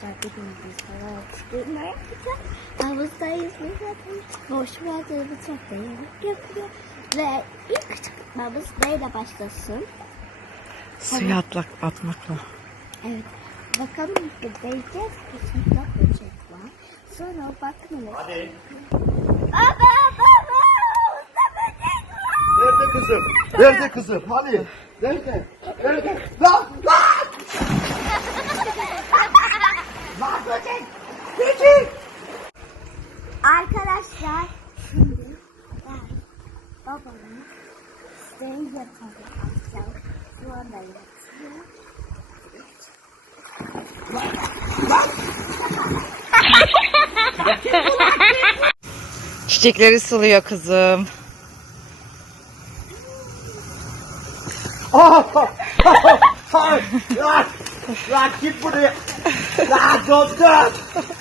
arkadaşlar bugün biz hava yapacağız. Havuzdayız biz zaten. Boş verdiğimiz çok da yemek yapıyor. Ve ilk çıkmamız neyle başlasın? Suya atlak, atmakla. Evet. Bakalım gideceğiz. İçinde böcek var. Sonra bakın. Hadi. Baba baba! Nerede kızım? Nerede kızım? Hadi. Nerede? Nerede? Lan Böcek! Arkadaşlar şimdi ben babamı size yatağı alacağım. Şu anda yatıyor. Çiçekleri suluyor kızım. Ah! Hayır! Lan! Lan git buraya! Lan doktor!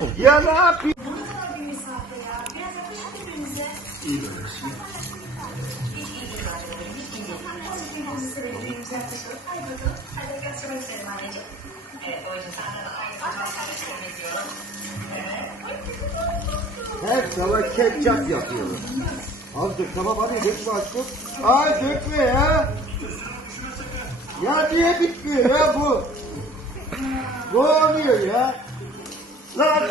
Ya ne yapayım? Her sabah ketçap yapıyorlar. Azdır tamam hadi dökme aşkım. Ay dökme ya. Ya niye bitmiyor ya bu? Ne oluyor ya? Lan!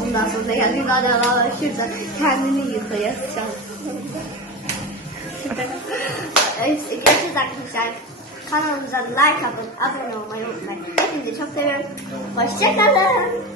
Bundan sonra yani adalar şurada kendini yıkayacak. Görüşürüz arkadaşlar. Kanalımıza like atın, abone olmayı unutmayın. Hepinizi çok seviyorum. Hoşçakalın.